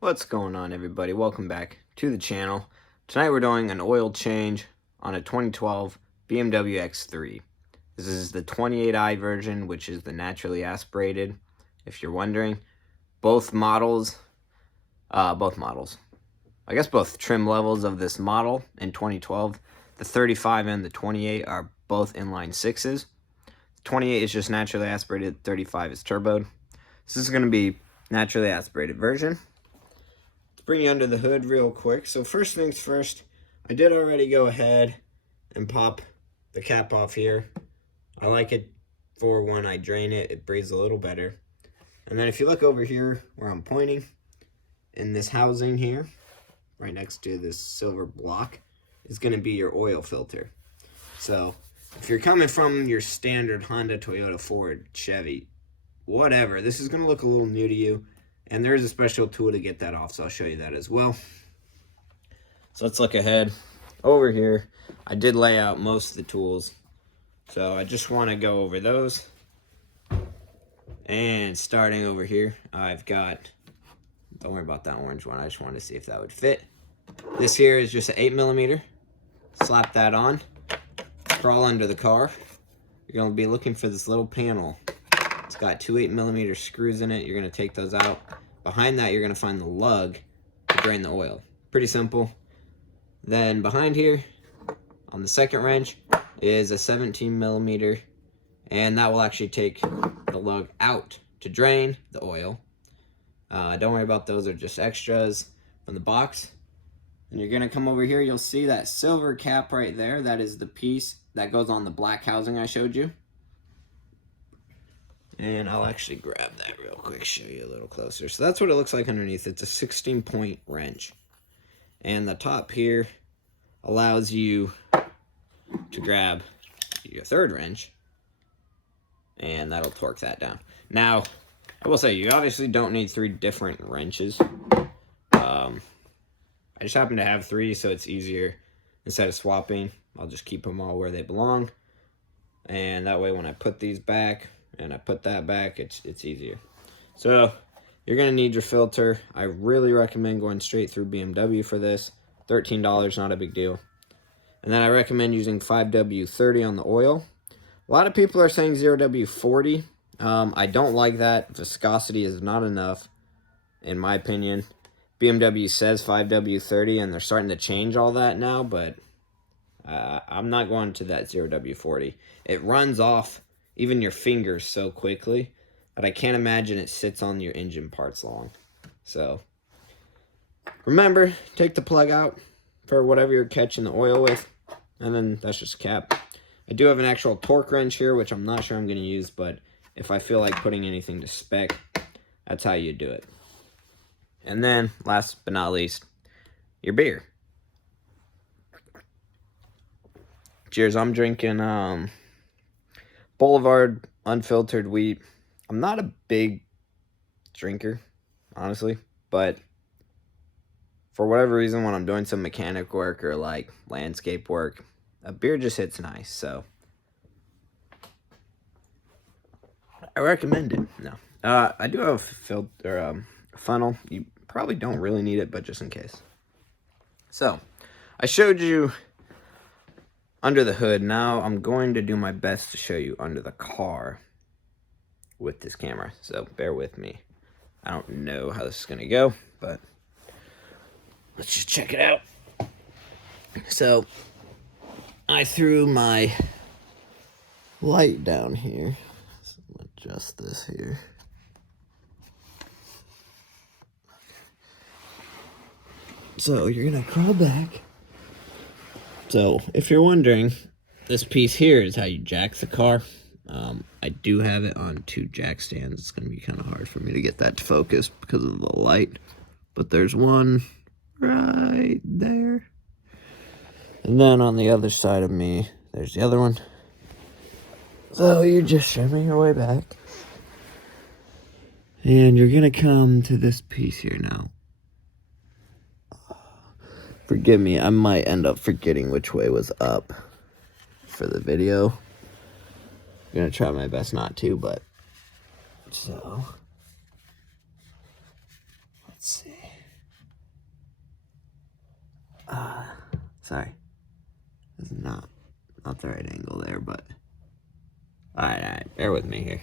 What's going on, everybody? Welcome back to the channel. Tonight we're doing an oil change on a 2012 BMW X3. This is the 28i version, which is the naturally aspirated, if you're wondering. Both models, I guess both trim levels of this model in 2012, the 35 and the 28 are both inline sixes. The 28 is just naturally aspirated, the 35 is turboed. This is going to be naturally aspirated version. Bring you under the hood real quick. So first things first, I did already go ahead and pop the cap off here. I like it for when I drain it, it breathes a little better. And then if you look over here where I'm pointing, in this housing here, right next to this silver block, is going to be your oil filter. So if you're coming from your standard Honda, Toyota, Ford, Chevy, whatever, this is going to look a little new to you. And there is a special tool to get that off, so I'll show you that as well. So let's look ahead. Over here, I did lay out most of the tools. So I just want to go over those. And starting over here, I've got, don't worry about that orange one, I just wanted to see if that would fit. This here is just an 8mm. Slap that on. Crawl under the car. You're going to be looking for this little panel. It's got two 8mm screws in it. You're going to take those out. Behind that, you're going to find the lug to drain the oil. Pretty simple. Then behind here, on the second wrench, is a 17mm, and that will actually take the lug out to drain the oil. Don't worry about those, they're just extras from the box. And you're going to come over here, you'll see that silver cap right there. That is the piece that goes on the black housing I showed you. And I'll actually grab that real quick, show you a little closer. So that's what it looks like underneath. It's a 16-point wrench. And the top here allows you to grab your third wrench, and that'll torque that down. Now, I will say, you obviously don't need 3 different wrenches. I just happen to have 3, so it's easier. Instead of swapping, I'll just keep them all where they belong. And that way when I put these back, and I put that back, it's easier. So you're going to need your filter. I really recommend going straight through BMW for this. $13, not a big deal. And then I recommend using 5W30 on the oil. A lot of people are saying 0W40. I don't like that. Viscosity is not enough, in my opinion. BMW says 5W30, and they're starting to change all that now, but I'm not going to that 0W40. It runs off even your fingers so quickly that I can't imagine it sits on your engine parts long. So remember, take the plug out for whatever you're catching the oil with, and then that's just a cap. I do have an actual torque wrench here, which I'm not sure I'm going to use, but if I feel like putting anything to spec, that's how you do it. And then, last but not least, your beer. Cheers, I'm drinking Boulevard unfiltered wheat. I'm not a big drinker, honestly, but for whatever reason, when I'm doing some mechanic work or like landscape work, a beer just hits nice, so I recommend it. No, I do have a filter funnel. You probably don't really need it, but just in case. So I showed you under the hood. Now I'm going to do my best to show you under the car with this camera, so bear with me. I don't know how this is going to go, but let's just check it out. So I threw my light down here. So I'm going to adjust this here. So you're going to crawl back. So if you're wondering, this piece here is how you jack the car. I do have it on 2 jack stands. It's going to be kind of hard for me to get that to focus because of the light. But there's one right there. And then on the other side of me, there's the other one. So you're just shimming your way back. And you're going to come to this piece here now. Forgive me, I might end up forgetting which way was up for the video. I'm going to try my best not to, but so let's see. Sorry. That's not the right angle there, but... Alright, bear with me here.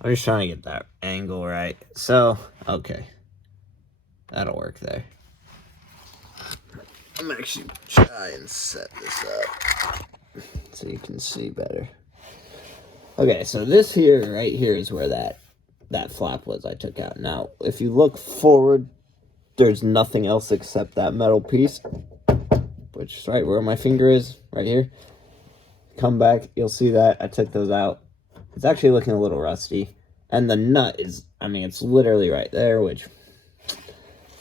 I'm just trying to get that angle right. So, okay. That'll work there. I'm actually try and set this up so you can see better. Okay, so this here, right here, is where that flap was I took out. Now, if you look forward, there's nothing else except that metal piece, which is right where my finger is, right here. Come back, you'll see that I took those out. It's actually looking a little rusty. And the nut is, I mean, it's literally right there, which,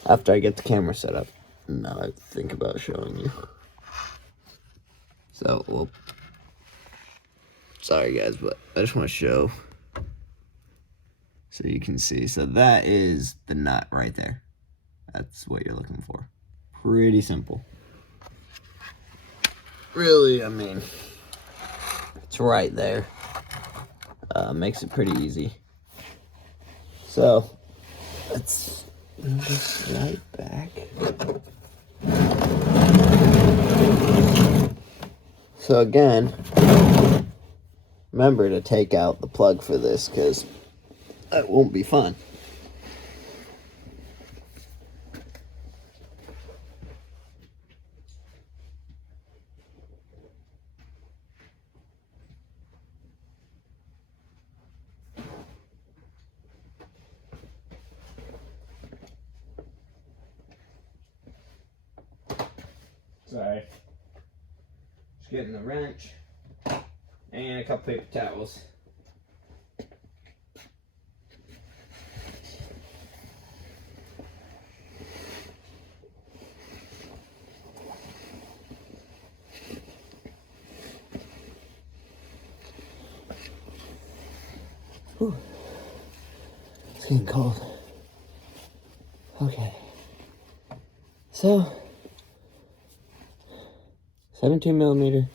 after I get the camera set up, now I think about showing you. So, well, sorry guys, but I just want to show so you can see. So that is the nut right there. That's what you're looking for. Pretty simple. Really, I mean, it's right there. Makes it pretty easy. So, let's move this right back. So again, remember to take out the plug for this, because that won't be fun. Sorry. Just getting the wrench and a couple paper towels. Whew. It's getting cold. Okay. So, 17 millimeter.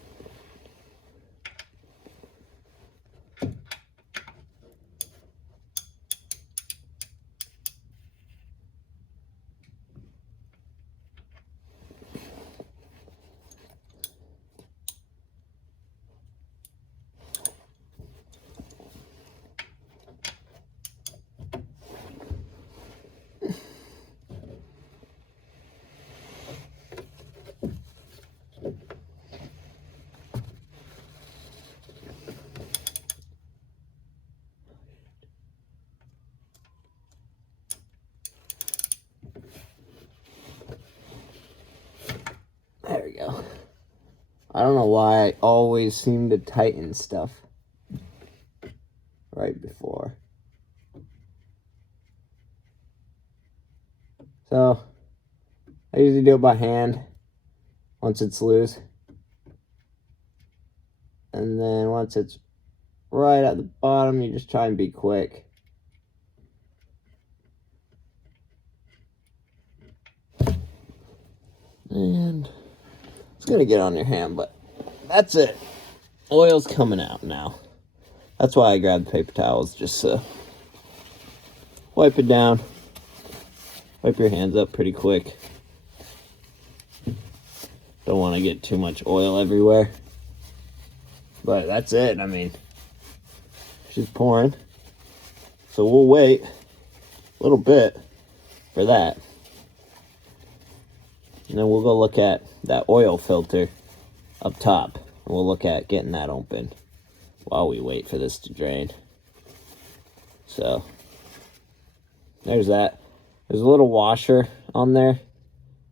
There we go. I don't know why I always seem to tighten stuff right before. So, I usually do it by hand once it's loose. And then once it's right at the bottom, you just try and be quick. And it's gonna get on your hand, but that's it. Oil's coming out now. That's why I grabbed paper towels, just to wipe it down. Wipe your hands up pretty quick. Don't want to get too much oil everywhere. But that's it. I mean, she's pouring. So we'll wait a little bit for that. And then we'll go look at that oil filter up top. And we'll look at getting that open while we wait for this to drain. So, there's that. There's a little washer on there.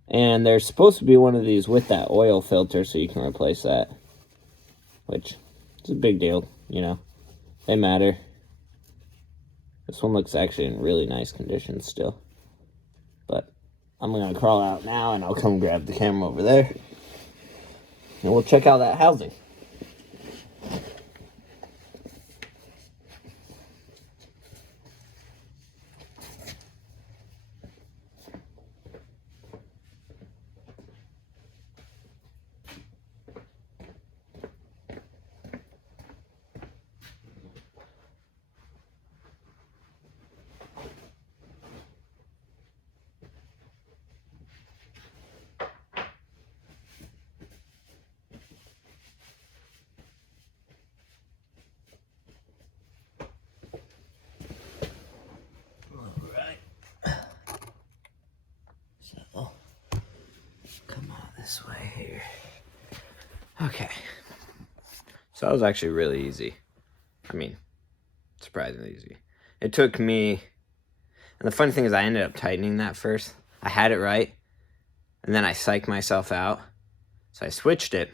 And there's supposed to be one of these with that oil filter so you can replace that. Which is a big deal, you know. They matter. This one looks actually in really nice condition still. But I'm going to crawl out now and I'll come grab the camera over there. And we'll check out that housing. Okay. So that was actually really easy. I mean, surprisingly easy. It took me, and the funny thing is I ended up tightening that first. I had it right, and then I psyched myself out. So I switched it.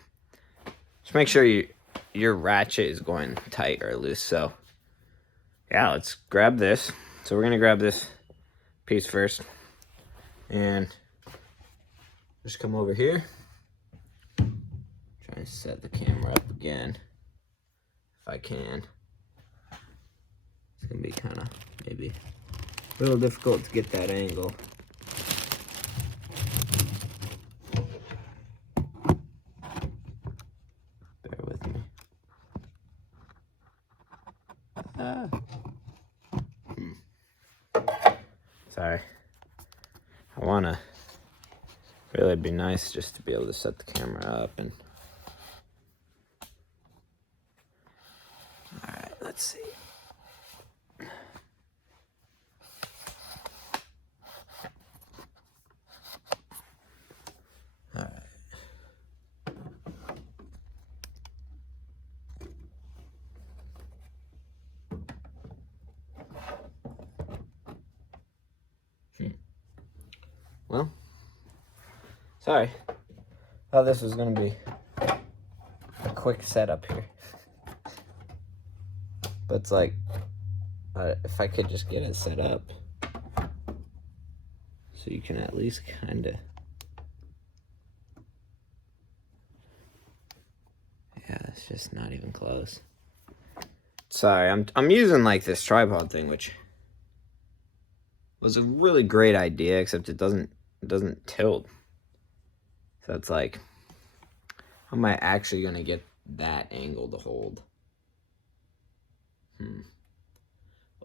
Just make sure your ratchet is going tight or loose. So yeah, let's grab this. So we're gonna grab this piece first. And just come over here. Try and set the camera up again, if I can. It's gonna be kind of maybe a little difficult to get that angle. Bear with me. Sorry. I wanna really be nice just to be able to set the camera up and. All right, let's see. All right. Well, sorry. Thought this was gonna be a quick setup here, but it's like if I could just get it set up, so you can at least kind of. Yeah, it's just not even close. Sorry, I'm using like this tripod thing, which was a really great idea, except it doesn't tilt. So it's like, how am I actually gonna get that angle to hold?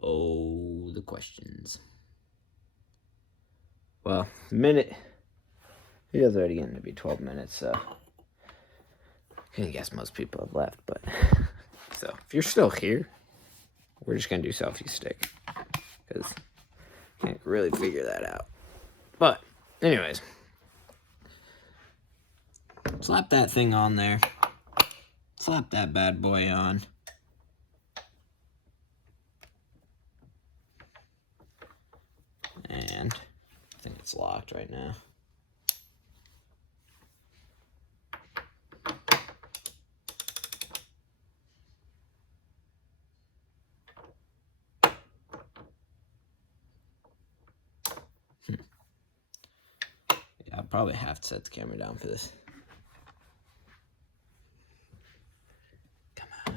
Oh, the questions. Well, it is already getting to be 12 minutes, so I can guess most people have left, but so if you're still here, we're just gonna do selfie stick, because can't really figure that out. But anyways, slap that thing on there. Slap that bad boy on. And I think it's locked right now. Yeah, I'll probably have to set the camera down for this. Come on.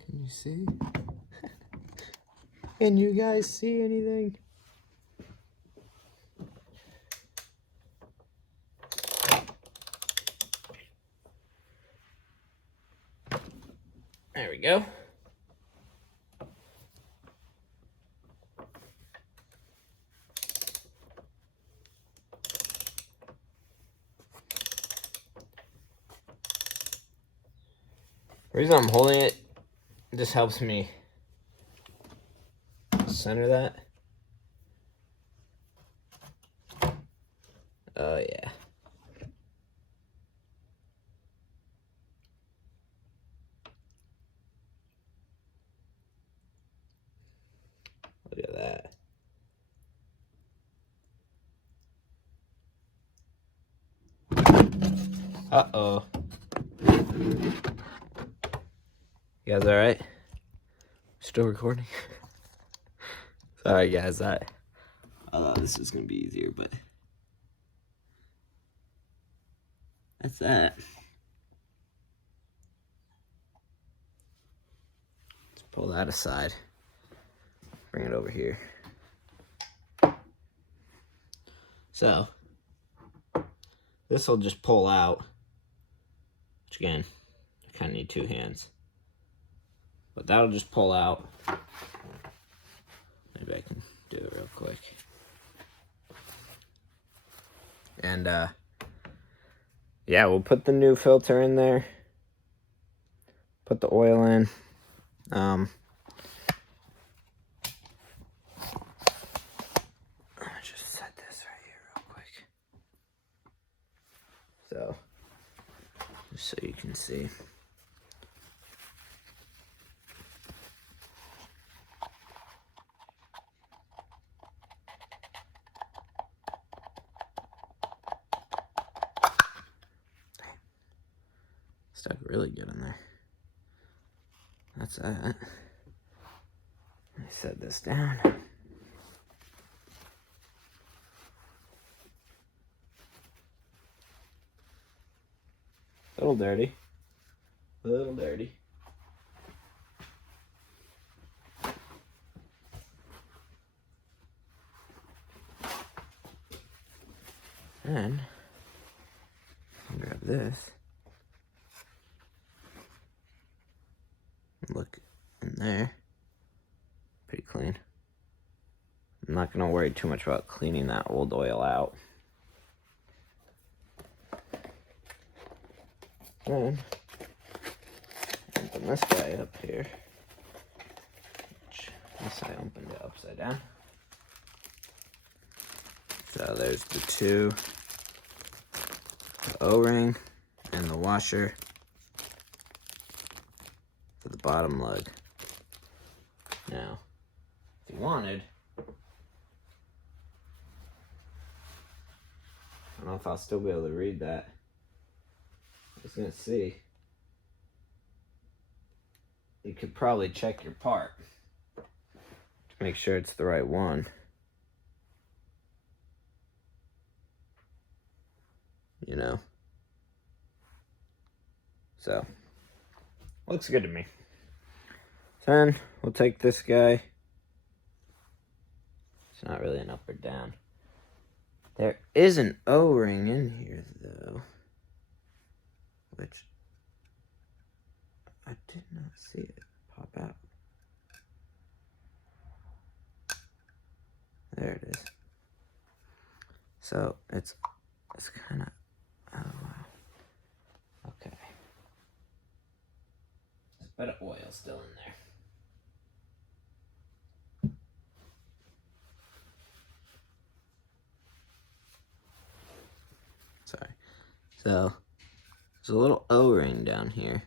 Can you see? Can you guys see anything? There we go. The reason I'm holding it, this helps me center that. Oh yeah. Look at that. Uh-oh. You guys all right? Still recording? Sorry, guys. I thought this was going to be easier, but that's that. Let's pull that aside. Bring it over here. So, this will just pull out. Which, again, I kind of need two hands. But that'll just pull out. Maybe I can do it real quick. And, yeah, we'll put the new filter in there. Put the oil in. Let me just set this right so you can see. Stuck really good in there. That's that. Let me set this down. A little dirty. A little dirty. And I'll grab this. Look in there. Pretty clean. I'm not going to worry too much about cleaning that old oil out. And open this guy up here. Which, unless I opened it upside down. So there's the two. The O-ring and the washer for the bottom lug. Now, if you wanted, I don't know if I'll still be able to read that. I was gonna see. You could probably check your part to make sure it's the right one. You know? So, looks good to me. Then we'll take this guy. It's not really an up or down. There is an O-ring in here though, which I did not see it pop out. There it is. So it's kind of, oh wow. Okay. There's a bit of oil still in there. Sorry. So there's a little O-ring down here,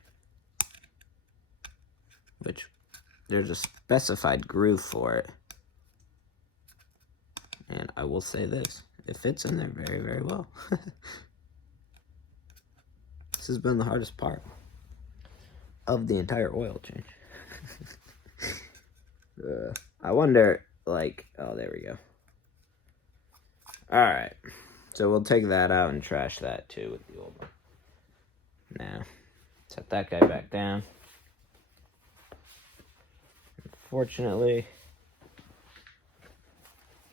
which there's a specified groove for it. And I will say this, it fits in there very, very well. This has been the hardest part of the entire oil change. I wonder, like, oh, there we go. All right, so we'll take that out and trash that too with the old one. Now, set that guy back down. Unfortunately,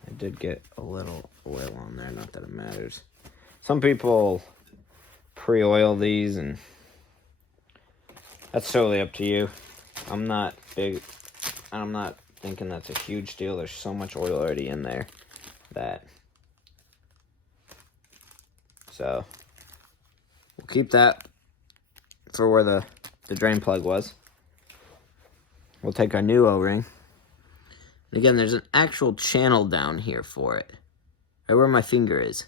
I did get a little oil on there, not that it matters. Some people pre-oil these, and that's totally up to you. I'm not big, I'm not thinking that's a huge deal. There's so much oil already in there that, so we'll keep that for where the drain plug was. We'll take our new O-ring. And again, there's an actual channel down here for it, right where my finger is.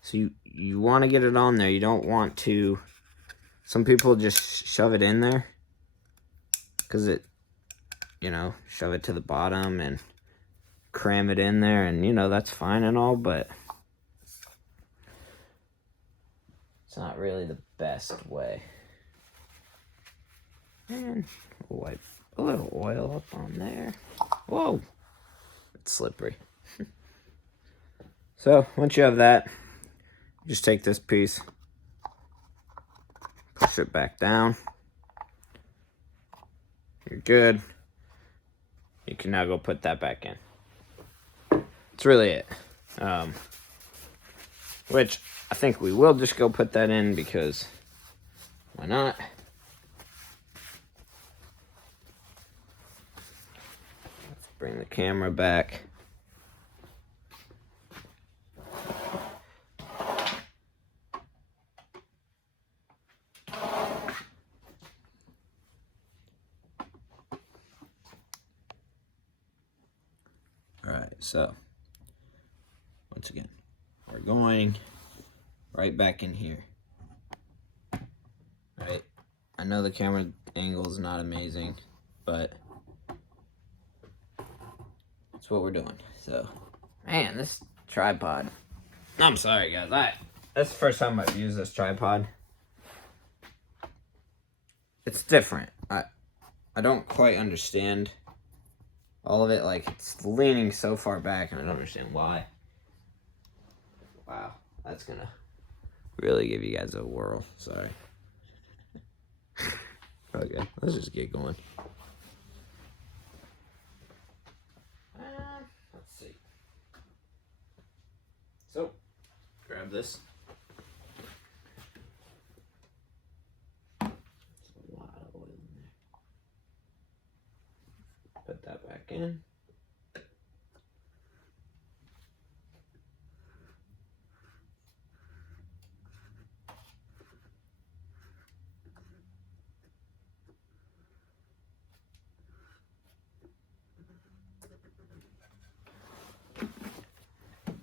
So you want to get it on there. You don't want to, some people just shove it in there because it, you know, shove it to the bottom and cram it in there, and you know, that's fine and all, but it's not really the best way. And we'll wipe a little oil up on there. Whoa, it's slippery. So once you have that, just take this piece, push it back down. You're good. You can now go put that back in. That's really it. Which I think we will just go put that in because why not? Let's bring the camera back. Alright, so once again, we're going right back in here. I know the camera angle is not amazing, but that's what we're doing. So, man, this tripod. I'm sorry, guys. That's the first time I've used this tripod. It's different. I don't quite understand all of it. Like, it's leaning so far back, and I don't understand why. Wow, that's gonna really give you guys a whirl. Sorry. Okay, let's just get going. Let's see. So, grab this. There's a lot of oil in there. Put that back in.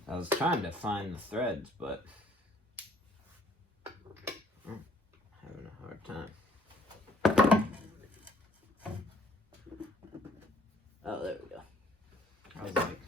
I was trying to find the threads, but I'm having a hard time. Oh, there we go. I was like,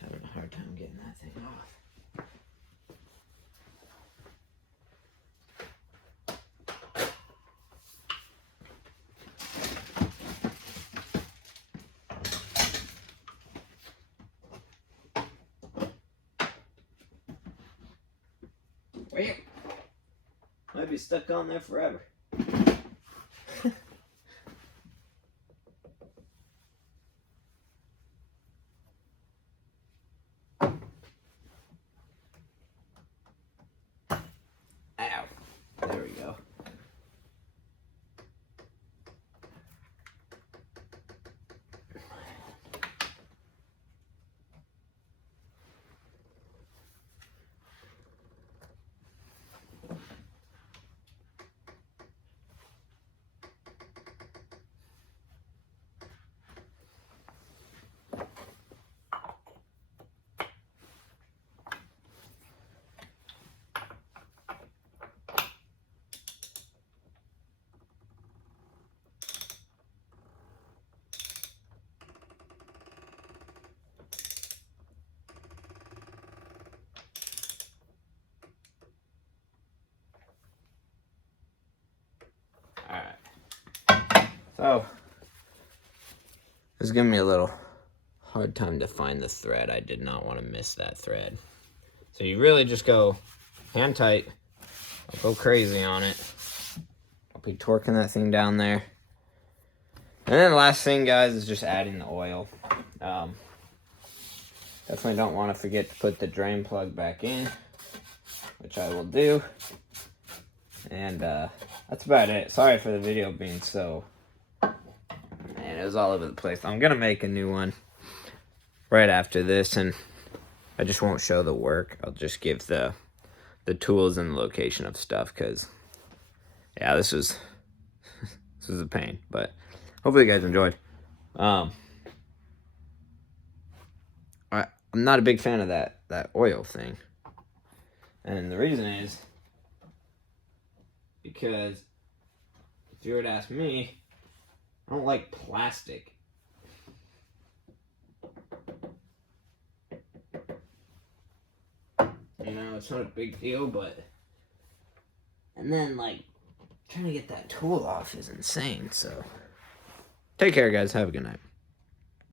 having a hard time getting that thing off. Well, might be stuck on there forever. Ow. There we go. Alright. So, it's giving me a little hard time to find the thread. I did not want to miss that thread. So you really just go hand tight. I'll go crazy on it. I'll be torquing that thing down there. And then the last thing, guys, is just adding the oil. Definitely don't want to forget to put the drain plug back in, which I will do. And that's about it. Sorry for the video being so... Man, it was all over the place. I'm going to make a new one right after this, and I just won't show the work. I'll just give the tools and the location of stuff, because, yeah, this was a pain. But hopefully you guys enjoyed. I'm not a big fan of that oil thing. And the reason is because if you were to ask me, I don't like plastic. You know, it's not a big deal, but... And then, like, trying to get that tool off is insane, so... Take care, guys. Have a good night.